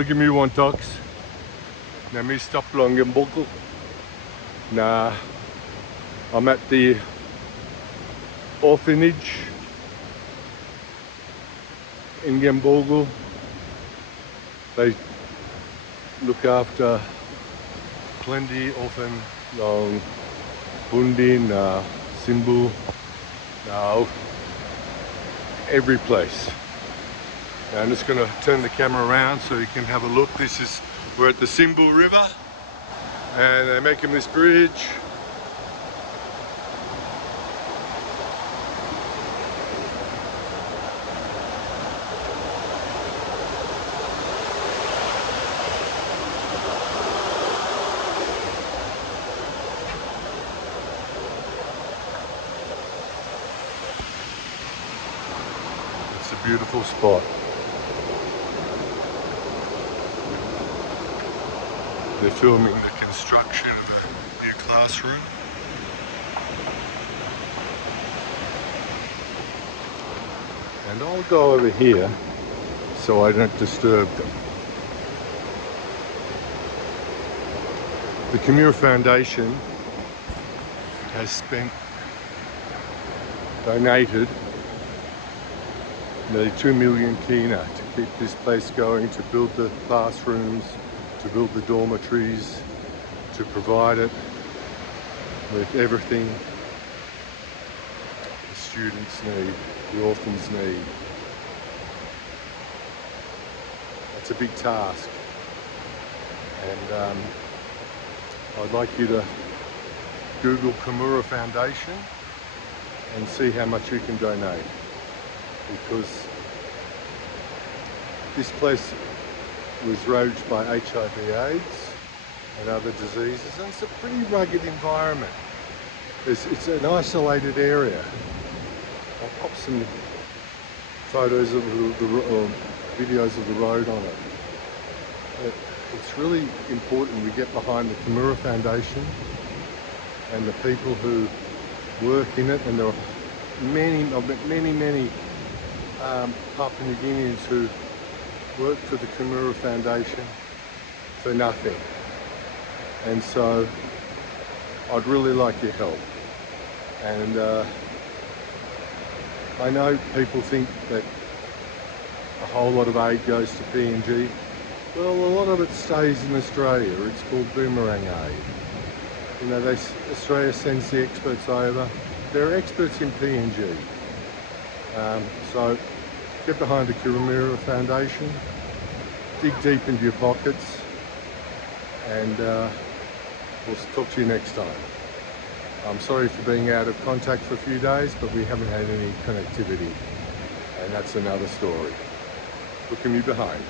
Lukim Wantoks. Na mi stop lang Gembogl. Na I'm at the orphanage in Gembogl. They look after plenty orphan long Bundin, Simbu, every place. Now I'm just going to turn the camera around so you can have a look. We're at the Simbu River and they're making this bridge. It's a beautiful spot. They're filming the construction of a new classroom. And I'll go over here so I don't disturb them. The Gembogl Foundation has donated nearly 2 million kina to keep this place going, to build the classrooms, to build the dormitories, to provide it with everything the students need, the orphans need. That's a big task, and I'd like you to Google Gembogl Foundation and see how much you can donate, because this place was ravaged by HIV/AIDS and other diseases, and it's a pretty rugged environment. It's an isolated area. I'll pop some photos of or videos of the road on it. It's really important we get behind the Gembogl Foundation and the people who work in it, and there are I've met many Papua New Guineans who work for the Gembogl Foundation for nothing, and so I'd really like your help. And I know people think that a whole lot of aid goes to PNG. Well, a lot of it stays in Australia. It's called boomerang aid. You know, Australia sends the experts over. They're experts in PNG. So get behind the Gembogl Foundation, dig deep into your pockets, and we'll talk to you next time. I'm sorry for being out of contact for a few days, but we haven't had any connectivity, and that's another story. Look at me behind.